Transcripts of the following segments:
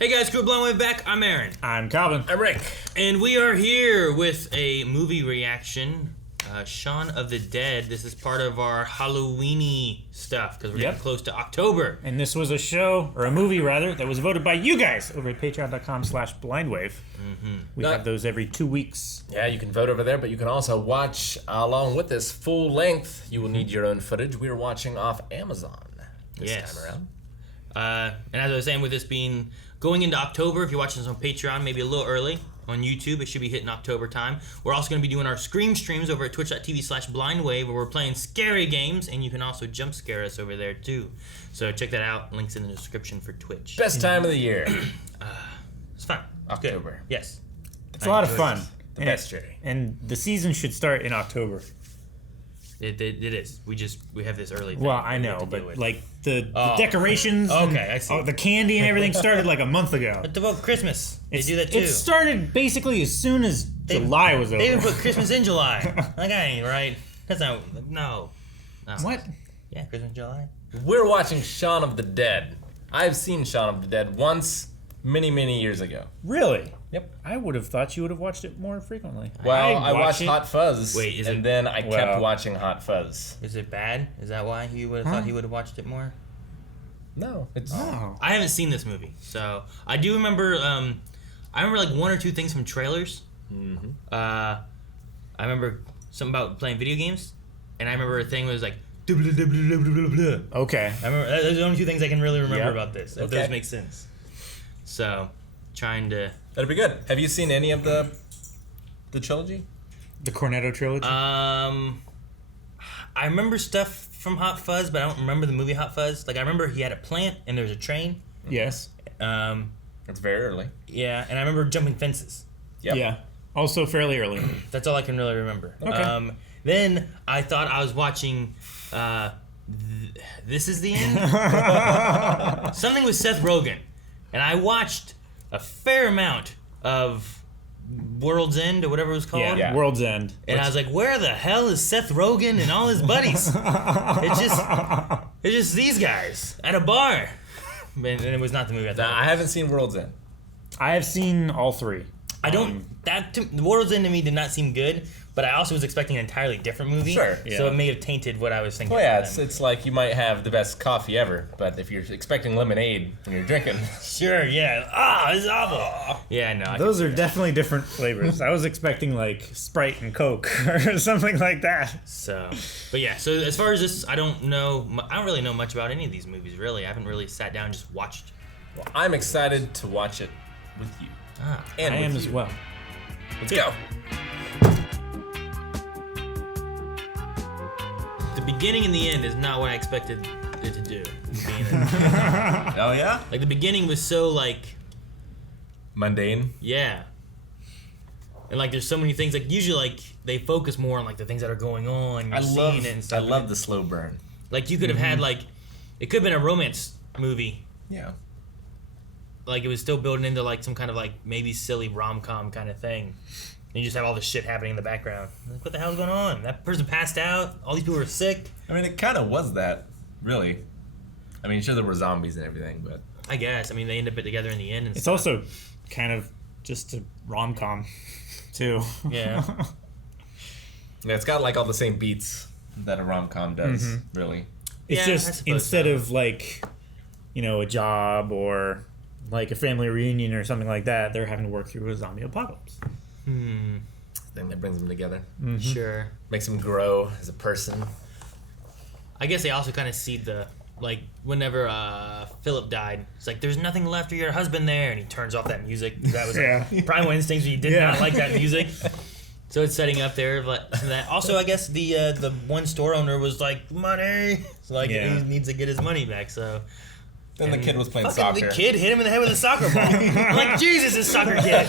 Hey guys, Crew Blind Wave back. I'm Aaron. I'm Calvin. I'm Rick. And we are here with a movie reaction, Shaun of the Dead. This is part of our Halloween-y stuff because we're getting close to October. And this was a show, or a movie rather, that was voted by you guys over at patreon.com/blindwave. We have those every 2 weeks. Yeah, you can vote over there, but you can also watch along with this full length. You will need your own footage. We are watching off Amazon this time around. And as I was saying, with this being going into October, if you're watching this on Patreon, maybe a little early. On YouTube, it should be hitting October time. We're also going to be doing our Scream streams over at twitch.tv/blindwave, where we're playing scary games, and you can also jump scare us over there too. So check that out. Links in the description for Twitch. Best time of the year. It's fun. October. Good. Yes. It's a lot of fun. The best, Jerry. And the season should start in October. It is. We have this early thing. Well, I know, but like the decorations, okay, I see. The candy and everything started like a month ago. But about Christmas, they do that too. It started basically as soon as July was over. They even put Christmas in July. Like, I ain't right. That's not. No. What? Yeah, Christmas in July. We're watching Shaun of the Dead. I've seen Shaun of the Dead once, many, many years ago. Really? Yep. I would have thought you would have watched it more frequently. Well, I watched Hot Fuzz, and then I kept watching Hot Fuzz. Is it bad? Is that why you would have thought he would have watched it more? No, it's. Oh. I haven't seen this movie, so I do remember. I remember like one or two things from trailers. Mm-hmm. I remember something about playing video games, and I remember a thing was like. Okay. Okay. I remember those are the only two things I can really remember about this. If Okay. those make sense. So, trying to. That'll be good. Have you seen any of the trilogy? The Cornetto trilogy? I remember stuff from Hot Fuzz, but I don't remember the movie Hot Fuzz. Like I remember he had a plant and there was a train. Yes. It's very early. Yeah, and I remember jumping fences. Yep. Yeah. Also fairly early. That's all I can really remember. Okay. Then I thought I was watching. This is the end. Something with Seth Rogen, and I watched a fair amount of World's End or whatever it was called. Yeah. World's End. And I was like, where the hell is Seth Rogen and all his buddies? It's just these guys at a bar. And it was not the movie I thought. I haven't seen World's End. I have seen all three. I don't. The World's End to me did not seem good, but I also was expecting an entirely different movie. Sure. So it may have tainted what I was thinking. Well, yeah, it's like you might have the best coffee ever, but if you're expecting lemonade when you're drinking. Sure, yeah. This is awful. Yeah, no. Those are definitely different flavors. I was expecting like Sprite and Coke or something like that. So, but yeah. So as far as this, I don't know. I don't really know much about any of these movies. Really, I haven't really sat down and just watched. Well, I'm excited to watch it with you. And I with am you. as well. Let's go. The beginning and the end is not what I expected it to do. Oh yeah? Like the beginning was so like. Mundane. Yeah. And like there's so many things like usually like they focus more on like the things that are going on. I love it and stuff. I love the slow burn. Like you could have had like it could have been a romance movie. Yeah. Like it was still building into like some kind of like maybe silly rom-com kind of thing. And you just have all this shit happening in the background. Like, what the hell's going on? That person passed out. All these people were sick. I mean, it kind of was that, really. I mean, sure there were zombies and everything, but I guess. I mean, they end up together in the end. And It's stuff. also kind of just a rom-com, too. Yeah. yeah, it's got like all the same beats that a rom-com does, really. It's Yeah, I just suppose instead so. of like, a job or like a family reunion or something like that, they're having to work through a zombie apocalypse. Thing that brings them together. Sure. Makes them grow as a person. I guess they also kind of see the like whenever Philip died, it's like there's nothing left of your husband there, and he turns off that music. That was like, primal instincts. He did not like that music, so it's setting up there. But that also, I guess the one store owner was like money, so like he needs to get his money back. So Then the kid was playing soccer. The kid hit him in the head with a soccer ball. I'm like Jesus, this soccer kid.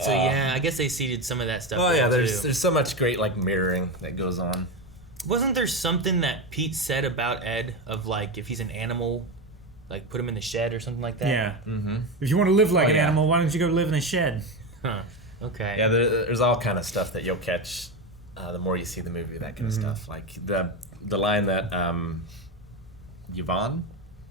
So yeah, I guess they seeded some of that stuff. Oh yeah, too. there's so much great like mirroring that goes on. Wasn't there something that Pete said about Ed of like if he's an animal, like put him in the shed or something like that? Yeah. If you want to live like an yeah. animal, why don't you go live in a shed? Huh. Okay. Yeah, there's all kind of stuff that you'll catch the more you see the movie. That kind of stuff, like the line that Yvonne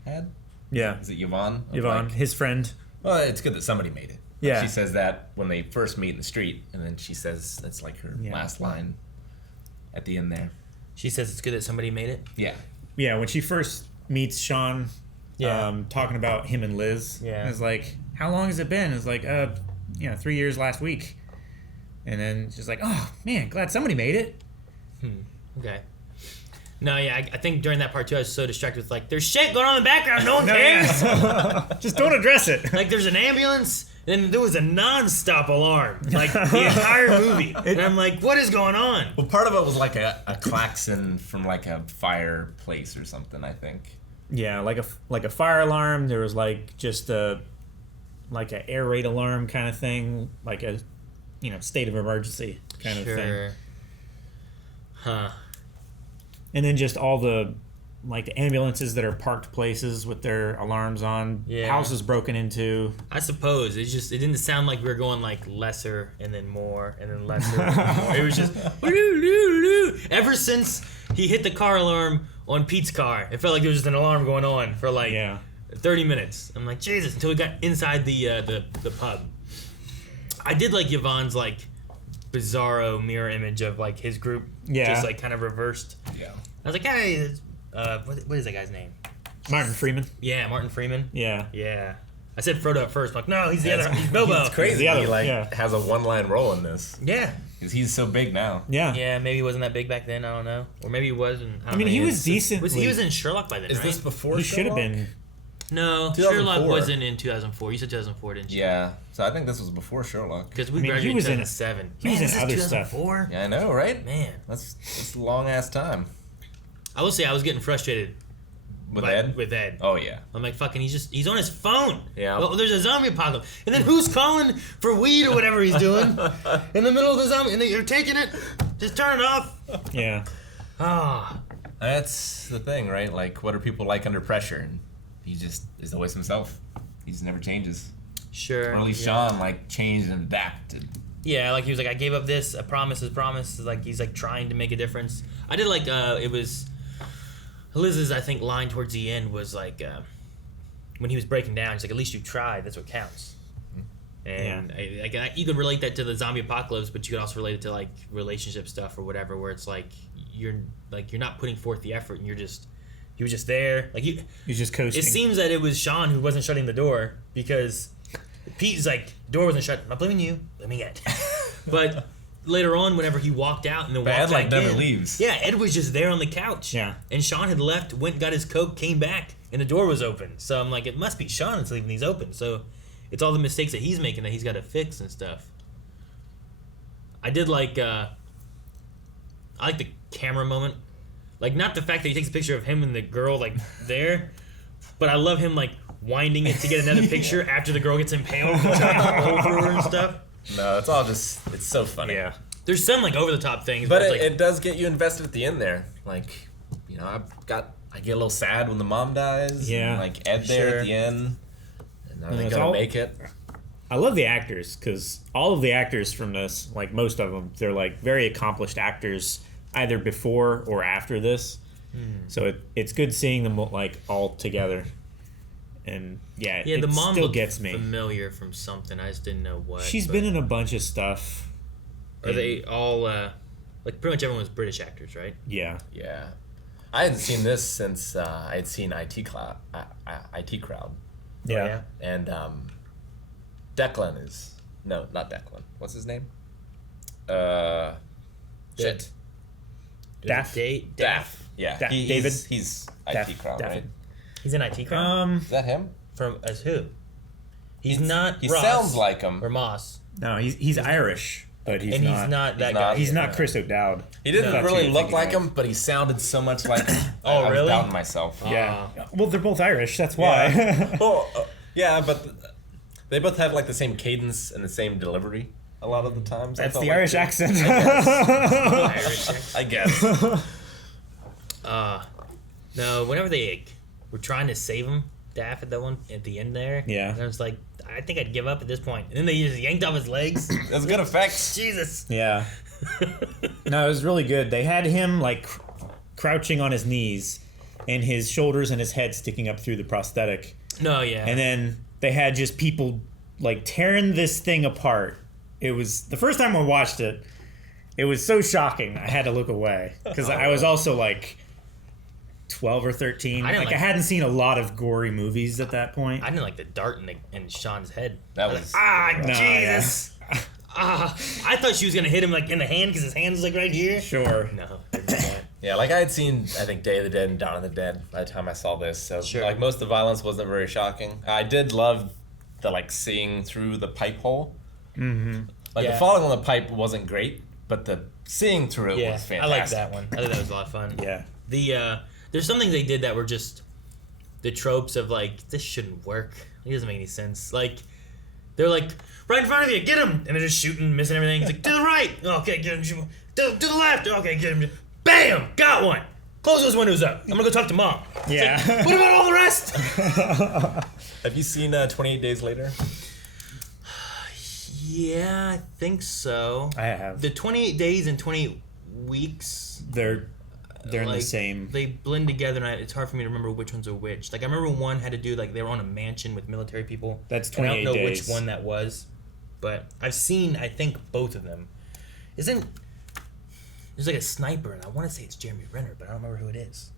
had. Yeah. Is it Yvonne? Yvonne, Like, his friend. well, it's good that somebody made it. Yeah. She says that when they first meet in the street, and then she says that's like her last line at the end there. She says it's good that somebody made it. Yeah. Yeah, when she first meets Shaun, talking about him and Liz. Yeah. It's like, how long has it been? It's like, 3 years last week. And then she's like, oh, man, glad somebody made it. Okay. No, yeah, I think during that part too, I was so distracted with like, there's shit going on in the background, no one cares. Just don't address it. Like, there's an ambulance, and then there was a non-stop alarm, like the entire movie. And I'm like, what is going on? Well, part of it was like a klaxon from like a fireplace or something, I think. Yeah, like a fire alarm. There was like just a air raid alarm kind of thing, like a state of emergency kind of thing. Huh. And then just all the ambulances that are parked places with their alarms on, houses broken into. I suppose it didn't sound like we were going like lesser and then more and then lesser and then more. It was just ever since he hit the car alarm on Pete's car, it felt like there was just an alarm going on for 30 minutes. I'm like, Jesus, until we got inside the pub. I did like Yvonne's like bizarro mirror image of like his group just like kind of reversed. Yeah. I was like, hey, what is that guy's name? Martin Freeman. Yeah, Martin Freeman. Yeah. Yeah. I said Frodo at first. I'm like, no, he's the other. He's Bilbo. It's crazy. The other, He has a one-line role in this. Yeah. Because he's so big now. Yeah. Yeah, maybe he wasn't that big back then. I don't know. Or maybe he was. I mean, he was decent. He was in Sherlock by then, Is right? this before He Sherlock? should have been. No, 2004. Sherlock wasn't in 2004. You said 2004, didn't you? Yeah. So I think this was before Sherlock. Because we I mean, graduated he was in in- 2007. he was Man, in this is other stuff. 2004? Yeah, I know, right? Man. That's a long-ass time. I will say I was getting frustrated With Ed? With Ed. Oh, yeah. I'm like, fucking, he's on his phone. Yeah. Well, there's a zombie apocalypse. And then who's calling for weed or whatever he's doing in the middle of the zombie? And then you're taking it. Just turn it off. Yeah. Ah. That's the thing, right? Like, what are people like under pressure? And he just is always himself. He just never changes. Sure. Or at least Shaun, like, changed and adapted. Yeah, like he was like, I gave up this. A promise is promise. Like he's like trying to make a difference. I did like it was Liz's I think line towards the end was like when he was breaking down. He's like, at least you tried. That's what counts. And you could relate that to the zombie apocalypse, but you could also relate it to like relationship stuff or whatever, where it's like you're not putting forth the effort and he was just there. Like He's just coasting. it seems that it was Shaun who wasn't shutting the door because Pete's like, door wasn't shut. I'm not blaming you. Blaming Ed. But later on, whenever he walked out and then But walked Ed, like, back never in, leaves. Yeah, Ed was just there on the couch. Yeah. And Shaun had left, went, got his Coke, came back, and the door was open. So I'm like, it must be Shaun that's leaving these open. So it's all the mistakes that he's making that he's got to fix and stuff. I did like, I like the camera moment. Like, not the fact that he takes a picture of him and the girl, like, there, but I love him, like, winding it to get another picture after the girl gets impaled and trying to pull through her and stuff. No, it's all just, it's so funny. Yeah. There's some, like, over-the-top things. But it's like, it does get you invested at the end there. Like, I get a little sad when the mom dies. Yeah. And, like, Ed there Sure. at the end. And are they it's going to all- make it? I love the actors because all of the actors from this, like most of them, they're like very accomplished actors either before or after this. So it's good seeing them like all together. And yeah, it the mom still looked gets me. familiar from something. I just didn't know what. She's but been in a bunch of stuff. Are they all, like, pretty much everyone was British actors, right? Yeah. Yeah. I hadn't seen this since I had seen IT Crowd. Yeah. And Declan is... No, not Declan. What's his name? Shit. Daff. Daff. Yeah. Daff. David? David? He's Daff. IT Crowd, Daff. right? He's in IT Crowd? Is that him? As who? He's not He Ross sounds like him. or Moss. No, he's Irish, but he's And not. he's not that he's guy. not. He's not Chris O'Dowd. He didn't That's who really you're look thinking like of. him, but he sounded so much like Oh, I was really? doubting myself. Yeah. Well, they're both Irish. That's why. Well, yeah, but they both have like the same cadence and the same delivery a lot of the times. I That's felt the like Irish they- accent. Irish. I guess. No, whenever they were trying to save him, Daff at the end there. Yeah. And I was like, I think I'd give up at this point. And then they just yanked off his legs. It was good effects. Jesus. Yeah. No, it was really good. They had him like crouching on his knees and his shoulders and his head sticking up through the prosthetic. No, yeah. And then they had just people like tearing this thing apart. It was the first time I watched it. It was so shocking. I had to look away because I was also like 12 or 13. I hadn't seen a lot of gory movies at that point. I didn't like the dart in Shaun's head. That was Jesus. I thought she was gonna hit him like in the hand because his hand was like right here. Sure. No. Yeah, like I had seen, I think, Day of the Dead and Dawn of the Dead by the time I saw this. So, like, most of the violence wasn't very shocking. I did love the, like, seeing through the pipe hole. Mm-hmm. Like, the falling on the pipe wasn't great, but the seeing through it was fantastic. I like that one. I think that was a lot of fun. Yeah. There's some things they did that were just the tropes of, like, this shouldn't work. It doesn't make any sense. Like, they're like, right in front of you, get him! And they're just shooting, missing everything. It's like, to the right! Okay, get him. To the left! Okay, get him. Bam! Got one! Close those windows up. I'm gonna go talk to Mom. Yeah. Like, what about all the rest? Have you seen 28 Days Later? Yeah, I think so. I have. The 28 days and 28 weeks. They're in the same. They blend together, and it's hard for me to remember which ones are which. Like, I remember one had to do, like, they were on a mansion with military people. That's 28 days. I don't know which one that was, but I've seen, I think, both of them. There's like a sniper, and I want to say it's Jeremy Renner, but I don't remember who it is.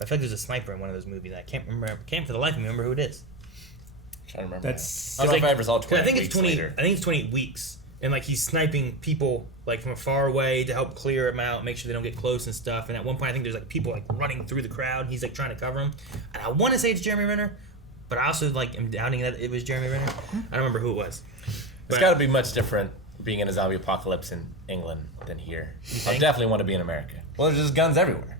I feel like there's a sniper in one of those movies. I can't remember. I can't for the life of me remember who it is. I'm trying to remember. That's. I don't know if I ever saw 28 I think it's 20. later. I think it's 28 weeks, and like he's sniping people like from far away to help clear them out, make sure they don't get close and stuff. And at one point, I think there's like people like running through the crowd. He's like trying to cover them, and I want to say it's Jeremy Renner, but I also like am doubting that it was Jeremy Renner. I don't remember who it was. It's got to be much different being in a zombie apocalypse in England than here. I definitely want to be in America. Well, there's just guns everywhere.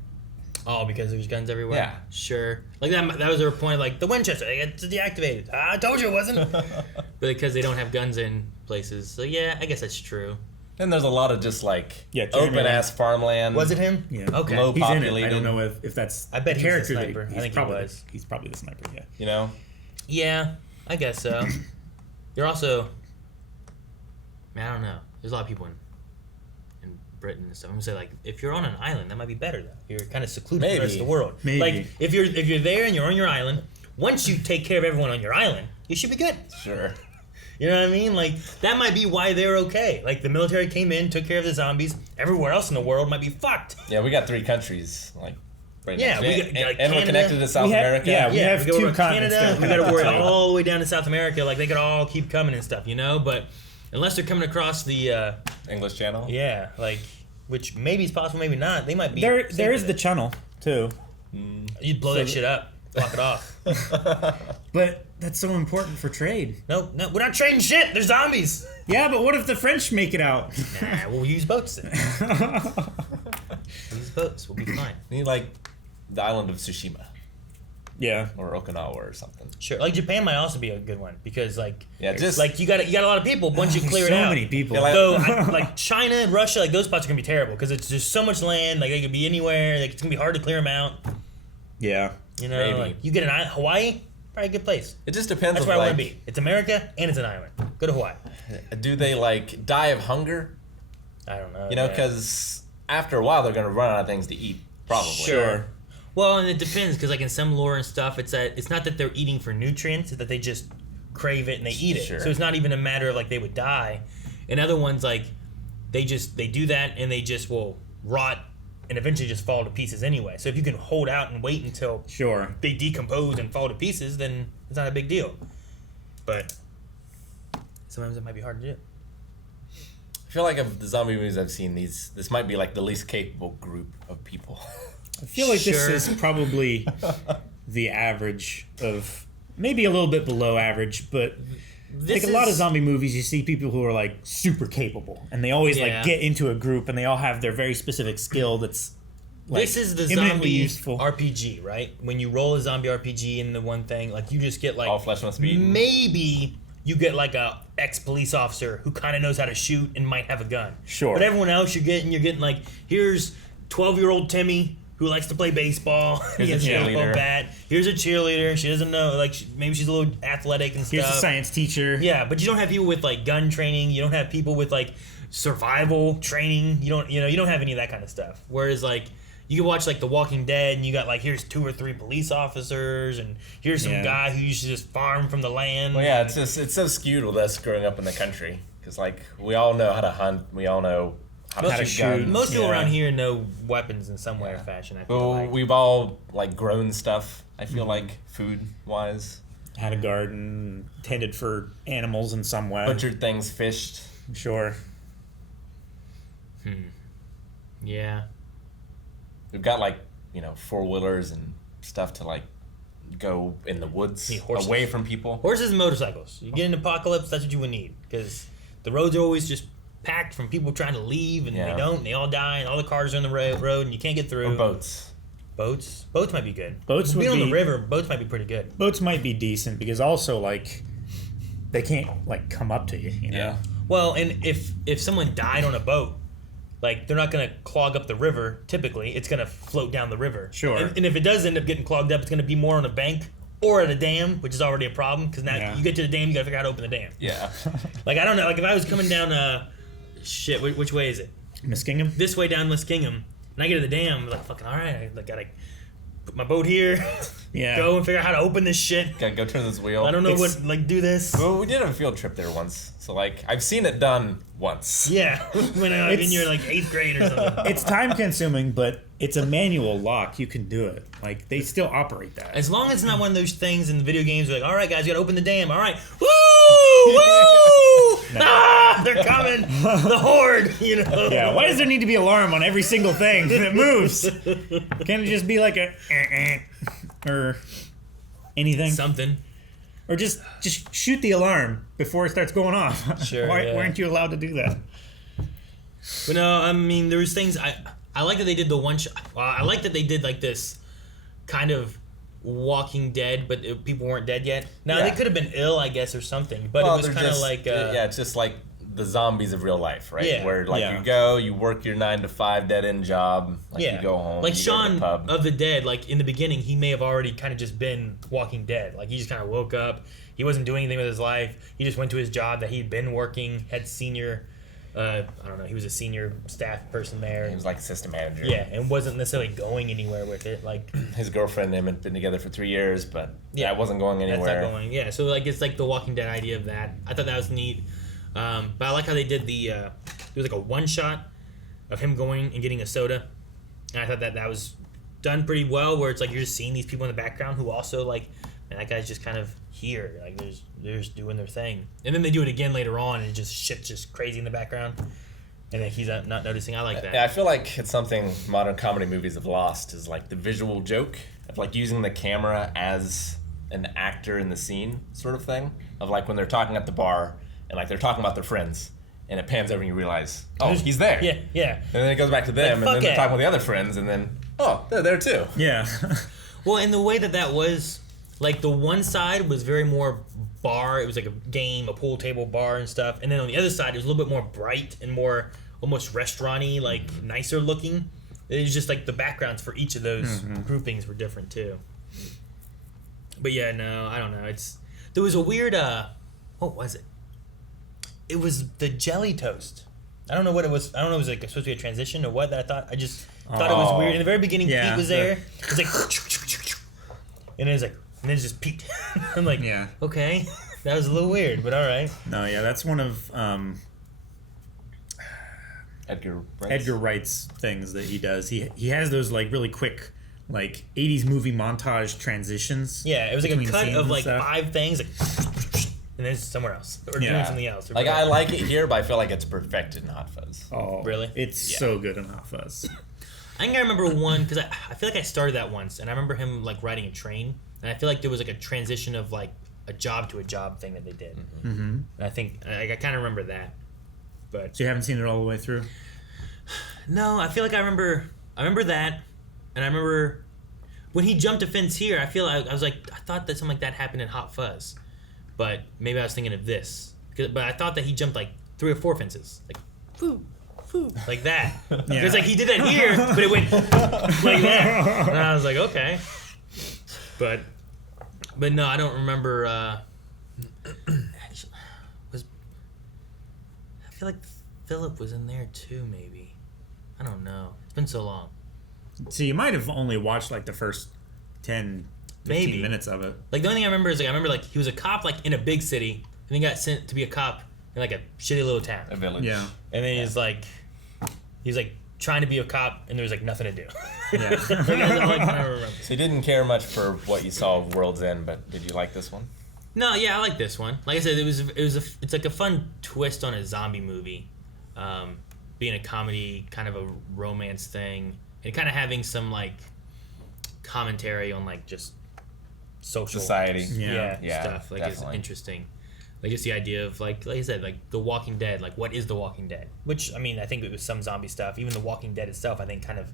Oh, because there's guns everywhere? Yeah. Sure. Like that was their point, like, the Winchester, it's deactivated. I told you it wasn't. But because they don't have guns in places. So, yeah, I guess that's true. And there's a lot of just, like, Jeremy open-ass farmland. Was it him? Yeah. Okay. Low He's in it. populated. I don't know if that's I bet the he's the character. sniper. I think he was. He's probably the sniper, yeah. You know? Yeah, I guess so. You're also... Man, I don't know. There's a lot of people in Britain and stuff. I'm gonna say, like, if you're on an island, that might be better though. You're kind of secluded from the rest of the world. Maybe. Like if you're there and you're on your island, once you take care of everyone on your island, you should be good. Sure. You know what I mean? Like that might be why they're okay. Like the military came in, took care of the zombies. Everywhere else in the world might be fucked. Yeah, we got 3 countries, like, right Yeah, next to we it. got, like, and we're Canada. connected to South We have- America. yeah, we have go 2 over continents. Canada. that We we gotta worry have to all the way down to South America. Like they could all keep coming and stuff, you know. But unless they're coming across the English Channel. yeah, like which maybe is possible, maybe not. They might be. There safe is with the it. channel too, You'd blow that shit up, block it off. but that's so important for trade. No, we're not trading shit. They're zombies. Yeah, but what if the French make it out? Nah, we'll use boats then. Use boats. We'll be fine. We need, like, the island of Tsushima. Yeah. Or Okinawa or something. Sure. Like Japan might also be a good one because like just like you got a lot of people. Once you clear so it out, many people. Yeah, So like China and Russia, like those spots are gonna be terrible because it's just so much land. Like they could be anywhere. Like it's gonna be hard to clear them out. Yeah. You know, Maybe. like you get an island, Hawaii, probably a good place. It just depends That's on, where I like, want to be. It's America and it's an island. Go to Hawaii. do they, like, die of hunger? I don't know. You know, man. because after a while they're going to run out of things to eat, probably. Sure. Well, and it depends because, like, in some lore and stuff, it's not that they're eating for nutrients; it's that they just crave it and they eat it. Sure. So it's not even a matter of like they would die. In other ones, like they do that and they just will rot and eventually just fall to pieces anyway. So if you can hold out and wait until Sure. they decompose and fall to pieces, then it's not a big deal. But sometimes it might be hard to do. I feel like of the zombie movies I've seen, this might be, like, the least capable group of people. I feel like Sure. this is probably the average of maybe a little bit below average, but This like a lot of zombie movies, you see people who are like super capable, and they always Yeah. like get into a group, and they all have their very specific skill that's like this is the eminently zombie useful. RPG, right? When you roll a zombie RPG in the one thing, like you just get like All flesh must be eaten. maybe you get like a ex-police officer who kind of knows how to shoot and might have a gun. Sure. But everyone else you're getting like here's 12-year-old Timmy who likes to play baseball. Here's He a has a cheerleader. baseball bat. Here's a cheerleader. She doesn't know, like maybe she's a little athletic and Here's stuff. a science teacher. Yeah, but you don't have people with like gun training. You don't have people with like survival training. You don't have any of that kind of stuff. Whereas like you can watch like The Walking Dead, and you got like here's 2 or 3 police officers, and here's some guy who used to just farm from the land. Well, yeah, it's so skewed with us growing up in the country because like we all know how to hunt, we all know how to shoot guns. Most people around here know weapons in some way or fashion. I feel like we've all like grown stuff. I feel like food wise, had a garden, tended for animals in some way, butchered things, fished. Sure. Yeah. We've got like 4-wheelers and stuff to like go in the woods away from people. Horses and motorcycles. You get an apocalypse, that's what you would need because the roads are always just packed from people trying to leave, and they don't. And they all die, and all the cars are on the road, and you can't get through. Or boats. Boats might be good. Boats would being be on the river. Boats might be pretty good. Boats might be decent because also like they can't like come up to you. You know? Yeah. Well, and if someone died on a boat, like they're not gonna clog up the river. Typically, it's gonna float down the river. Sure. And if it does end up getting clogged up, it's gonna be more on a bank or at a dam, which is already a problem because now you get to the dam, you gotta figure out how to open the dam. Yeah. Like I don't know. Like if I was coming down, which way is it? Muskingum. This way down Muskingum, and I get to the dam, I'm like fucking all right. I gotta put my boat here. Yeah. Go and figure out how to open this shit. Gotta go turn this wheel. I don't know do this. Well, we did have a field trip there once, so like I've seen it done once. Yeah, when I was in your like 8th grade or something. It's time consuming, but it's a manual lock. You can do it. Like they still operate that. As long as it's not one of those things in the video games where like, all right, guys, you gotta open the dam. All right, woo, woo, ah, they're coming, the horde. Yeah. Why does there need to be alarm on every single thing that moves? Can't it just be like a or anything? Something. Or just shoot the alarm before it starts going off. Sure. Why aren't you allowed to do that? But no, I mean, there was things I like that they did the one shot. I like that they did like this kind of Walking Dead, but people weren't dead yet. Now they could have been ill, I guess, or something. But it was kind of like it's just like the zombies of real life, right? Yeah. Where like you work your 9-to-5 dead end job, like you go home, like you Shaun go to the pub. of the Dead. Like in the beginning, he may have already kind of just been Walking Dead. Like he just kind of woke up. He wasn't doing anything with his life. He just went to his job that he'd been working. Had senior. I don't know. He was a senior staff person there. He was like assistant manager. Yeah, and wasn't necessarily going anywhere with it. Like his girlfriend and him had been together for 3 years, but that wasn't going anywhere. That's not going. Yeah, so like it's like the Walking Dead idea of that. I thought that was neat. But I like how they did it was like a one shot of him going and getting a soda, and I thought that was done pretty well. Where it's like you're just seeing these people in the background who also like, man, that guy's just kind of here, like they're just doing their thing, and then they do it again later on, and shit's just crazy in the background, and then he's not noticing. I like that. Yeah, I feel like it's something modern comedy movies have lost is like the visual joke of like using the camera as an actor in the scene, sort of thing. Of like when they're talking at the bar and like they're talking about their friends, and it pans over and you realize, oh, he's there. Yeah. And then it goes back to them, Like, and then they're talking with the other friends, and then they're there too. Yeah. Well, and the way that was, like the one side was very more bar. It was like a game, a pool table bar and stuff. And then on the other side, it was a little bit more bright and more almost restaurant-y, like nicer looking. It was just like the backgrounds for each of those groupings were different too. But yeah, no, I don't know. There was a weird, what was it? It was the jelly toast. I don't know what it was. I don't know if it was like supposed to be a transition or what. That I just thought it was weird. In the very beginning, Pete was there. It was like, and it was like, and then it's just Pete. I'm like, okay, that was a little weird, but all right. No, yeah, that's one of Edgar Wright's things that he does. He has those like really quick like 80s movie montage transitions. Yeah, it was like a cut of like stuff. 5 things, like, and then it's somewhere else or doing something else. Like I like it here, but I feel like it's perfected in Hot Fuzz. Oh, really? It's so good in Hot Fuzz. I think I remember one because I feel like I started that once, and I remember him like riding a train, and I feel like there was like a transition of like a job to a job thing that they did. Mm-hmm. And I think I kind of remember that. But so you haven't seen it all the way through? No, I feel like I remember that, and I remember when he jumped a fence here. I feel like I was like, I thought that something like that happened in Hot Fuzz, but maybe I was thinking of this. But I thought that he jumped like 3 or 4 fences, like like that. Because like he did that here, but it went like that, and I was like, okay. But no, I don't remember. Actually, I feel like Philip was in there too, maybe. I don't know. It's been so long. See, you might have only watched like the first 10, 15 minutes of it. Like the only thing I remember is like he was a cop like in a big city, and then got sent to be a cop in like a shitty little town, A village. Yeah. and then he's like trying to be a cop, and there was like nothing to do. Yeah. That's all I kind of remember. So you didn't care much for what you saw of World's End, but did you like this one? No, yeah, I like this one. Like I said, it's like a fun twist on a zombie movie, being a comedy, kind of a romance thing, and kind of having some like commentary on like just social Society. Yeah. stuff. Like definitely. it's interesting. Like just the idea of like I said, like The Walking Dead. Like what is The Walking Dead? Which I mean, I think it was some zombie stuff. Even The Walking Dead itself, I think, kind of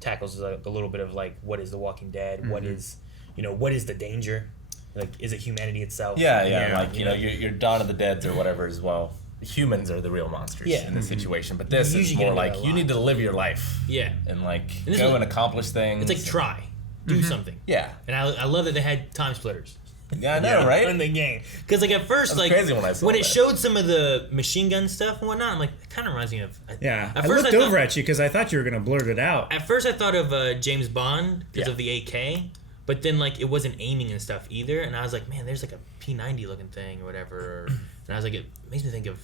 tackles a little bit of like what is The Walking Dead? What is what is the danger? Like, is it humanity itself? Yeah. Like, your Dawn of the Deads or whatever as well. Humans are the real monsters in this situation. But this is usually more get into like that a you lot. need to live your life. Yeah. And like And this go is- and accomplish things. It's like try, do something. Yeah. And I love that they had time splitters Yeah, I know, right? in the game. Because like at first, That was like crazy when I saw it that. showed some of the machine gun stuff and whatnot, I'm like, it kind of reminds me of. Yeah. At I first looked thought- over at you because I thought you were going to blurt it out. At first, I thought of James Bond because Yeah. of the AK, but then like it wasn't aiming and stuff either, and I was like, man, there's like a P90 looking thing or whatever, and I was like, it makes me think of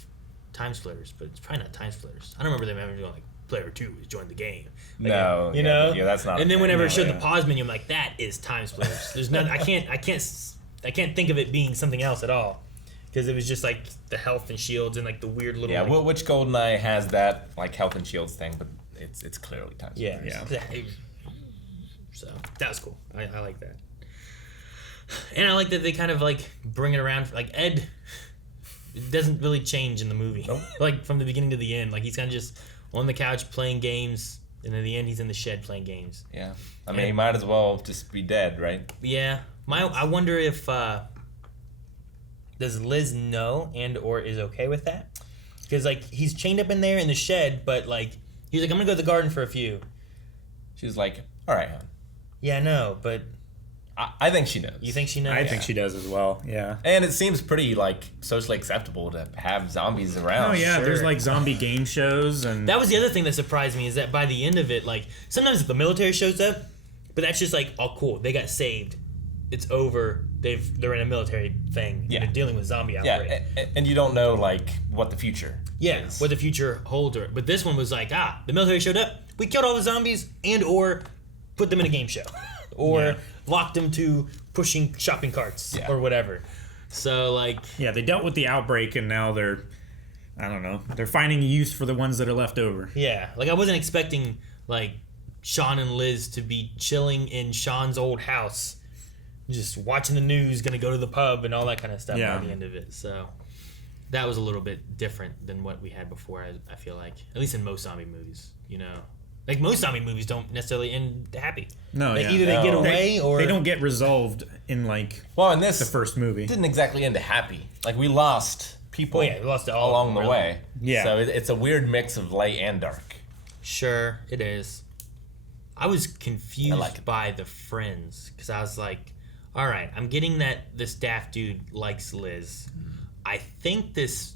time splitters, but it's probably not time splitters. I don't remember them having to go like player 2 has joined the game. Like, No, you yeah, know, yeah, that's not And then okay. whenever No, it showed yeah. the pause menu, I'm like, that is time splitters. There's nothing. I can't think of it being something else at all. Because it was just like the health and shields and like the weird little. Yeah, like, which GoldenEye has that like health and shields thing, but it's clearly time. Yeah. Yeah. So that was cool. I like that. And I like that they kind of like bring it around. Like Ed doesn't really change in the movie. Nope. Like from the beginning to the end. Like he's kind of just on the couch playing games. And in the end, he's in the shed playing games. Yeah. I mean, he might as well just be dead, right? Yeah. I wonder if does Liz know and or is okay with that? Because like he's chained up in there in the shed, but like he's like, I'm gonna go to the garden for a few. She was like, all right, hon. Yeah, no, but I think she knows. you think she knows? I think she does as well. Yeah. And it seems pretty like socially acceptable to have zombies around. Oh yeah, sure. there's like zombie game shows and That was the other thing that surprised me is that by the end of it, like sometimes the military shows up, but that's just like, oh cool, they got saved, it's over. They're in a military thing. Yeah. They're dealing with zombie outbreak. Yeah, and you don't know like what the future. Yeah, is. what the future holds. But this one was like, the military showed up, we killed all the zombies and or put them in a game show, or Yeah. locked them to pushing shopping carts Yeah. or whatever. So like, yeah, they dealt with the outbreak and now they're finding use for the ones that are left over. yeah, like I wasn't expecting like Shaun and Liz to be chilling in Shaun's old house, just watching the news, gonna go to the pub and all that kind of stuff Yeah. by the end of it. So that was a little bit different than what we had before. I feel like, at least in most zombie movies, like most zombie movies don't necessarily end happy. No, Like yeah. either they No. get away or They don't get resolved in like Well, and this the first movie. didn't exactly end happy. Like we lost people Oh, yeah, we lost all along of the them, way. Yeah. So it's a weird mix of light and dark. Sure, it is. I was confused I like it. by the friends because I was like, all right, I'm getting that this daft dude likes Liz. I think this,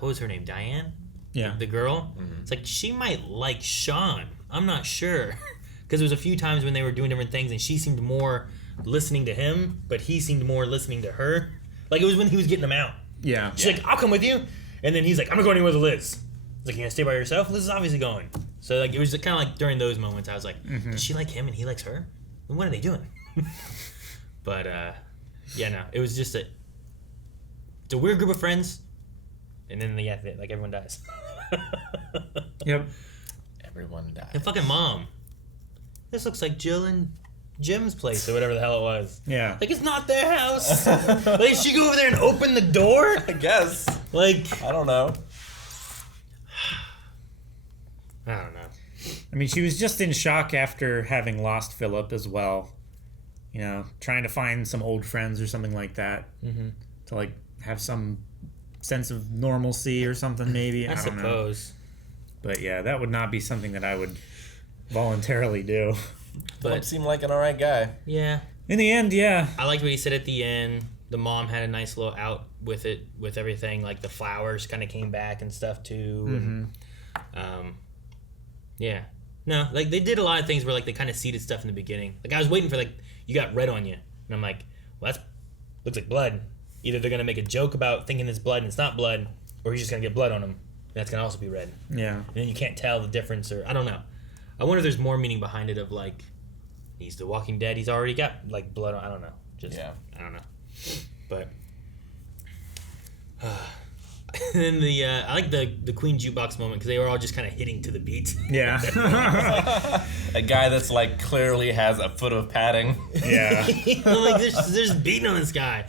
what was her name, Diane? Yeah. The girl? It's like, she might like Shaun. I'm not sure. Because there was a few times when they were doing different things and she seemed more listening to him, but he seemed more listening to her. Like it was when he was getting them out. Yeah. She's like, I'll come with you. And then he's like, I'm going to go anywhere with Liz. He's like, you gonna stay by yourself? Liz is obviously going. So like it was kind of like during those moments I was like, does she like him and he likes her? Then what are they doing? But yeah, no, it was just it's a weird group of friends, and then like everyone dies. Yep. Everyone died. And fucking mom, this looks like Jill and Jim's place or whatever the hell it was. Yeah. Like it's not their house. Like she go over there and open the door. I guess. Like I don't know. I don't know. I mean, she was just in shock after having lost Philip as well. Trying to find some old friends or something like that to like have some sense of normalcy or something. Maybe I don't know. suppose. But yeah, that would not be something that I would voluntarily do. Philip But seemed like an alright guy. yeah, In the end, yeah. I liked what he said at the end. The mom had a nice little out with it, with everything. Like the flowers kind of came back and stuff too. And, yeah, No, like they did a lot of things where like they kind of seeded stuff in the beginning. Like I was waiting for like you got red on you, and I'm like, well, that looks like blood. Either they're gonna make a joke about thinking it's blood and it's not blood, or he's just gonna get blood on him. And that's gonna also be red. Yeah. And then you can't tell the difference, or I don't know. I wonder if there's more meaning behind it of like he's the Walking Dead. He's already got like blood on. I don't know. I don't know. But and then I like the Queen jukebox moment because they were all just kind of hitting to the beat. Yeah. A guy that's like clearly has a foot of padding. Yeah. I'm like, they're just beating on this guy.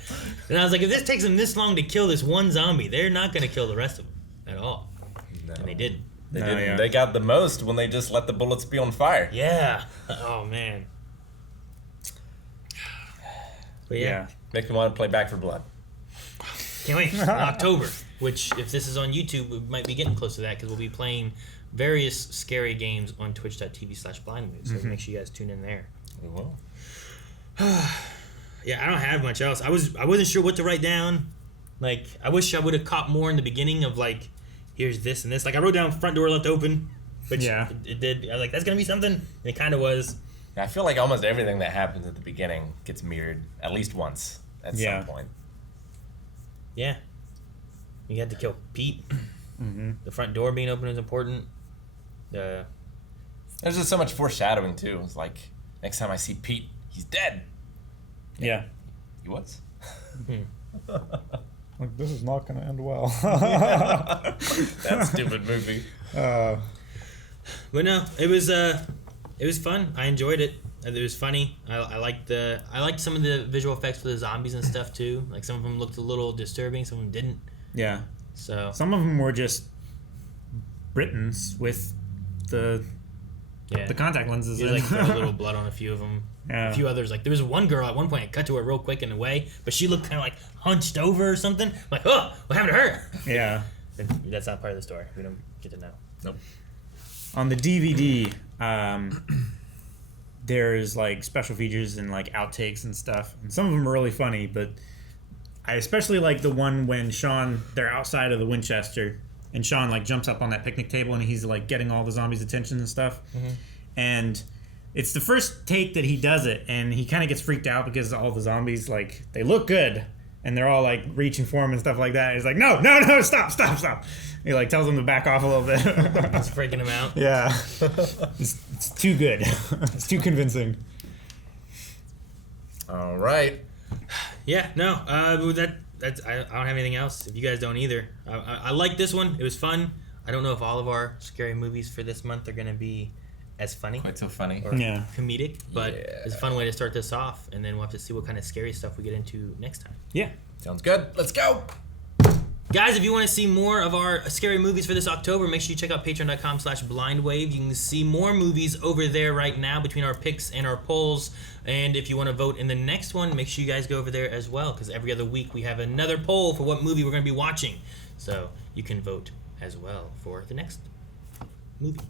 And I was like, if this takes them this long to kill this one zombie, they're not going to kill the rest of them at all. No. And they did. They didn't. Yeah. They got the most when they just let the bullets be on fire. Yeah. Oh, man. But yeah. Make me want to play Back 4 Blood. Can't wait. In October, which if this is on YouTube, we might be getting close to that because we'll be playing various scary games on twitch.tv/blindmovies. So make sure you guys tune in there. We will. Yeah, I don't have much else. I wasn't sure what to write down. Like, I wish I would have caught more in the beginning of like, here's this and this. Like, I wrote down front door left open, which it did. I was like, that's gonna be something. And it kind of was. I feel like almost everything that happens at the beginning gets mirrored at least once at some point. Yeah. You had to kill Pete. Mm-hmm. The front door being open is important. There's just so much foreshadowing too. It's like next time I see Pete, he's dead. Yeah. He was. Like, this is not going to end well. That stupid movie. But no, it was fun. I enjoyed it. It was funny. I liked some of the visual effects for the zombies and stuff too. Like some of them looked a little disturbing, some of them didn't. Yeah. So some of them were just Britons with the contact lenses. You like throw a little blood on a few of them. Yeah. A few others, like there was one girl at one point. I cut to her real quick in a way, but she looked kind of like hunched over or something. I'm like, oh, what happened to her? Yeah. That's not part of the story. We don't get to know. Nope. On the DVD, there's like special features and like outtakes and stuff. And some of them are really funny, but I especially like the one when Shaun, they're outside of the Winchester, and Shaun like jumps up on that picnic table and he's like getting all the zombies' attention and stuff. Mm-hmm. And it's the first take that he does it, and he kind of gets freaked out because all the zombies, like, they look good, and they're all like reaching for him and stuff like that. He's like, no, stop. He like tells them to back off a little bit. It's freaking him out. Yeah. It's too good. It's too convincing. All right. Yeah, no, that's I don't have anything else. If you guys don't either. I like this one. It was fun. I don't know if all of our scary movies for this month are going to be as funny. Quite so funny. Or comedic, but it's a fun way to start this off, and then we'll have to see what kind of scary stuff we get into next time. Yeah. Sounds good. Let's go. Guys, if you want to see more of our scary movies for this October, make sure you check out patreon.com/blindwave. You can see more movies over there right now between our picks and our polls. And if you want to vote in the next one, make sure you guys go over there as well, because every other week we have another poll for what movie we're going to be watching. So you can vote as well for the next movie.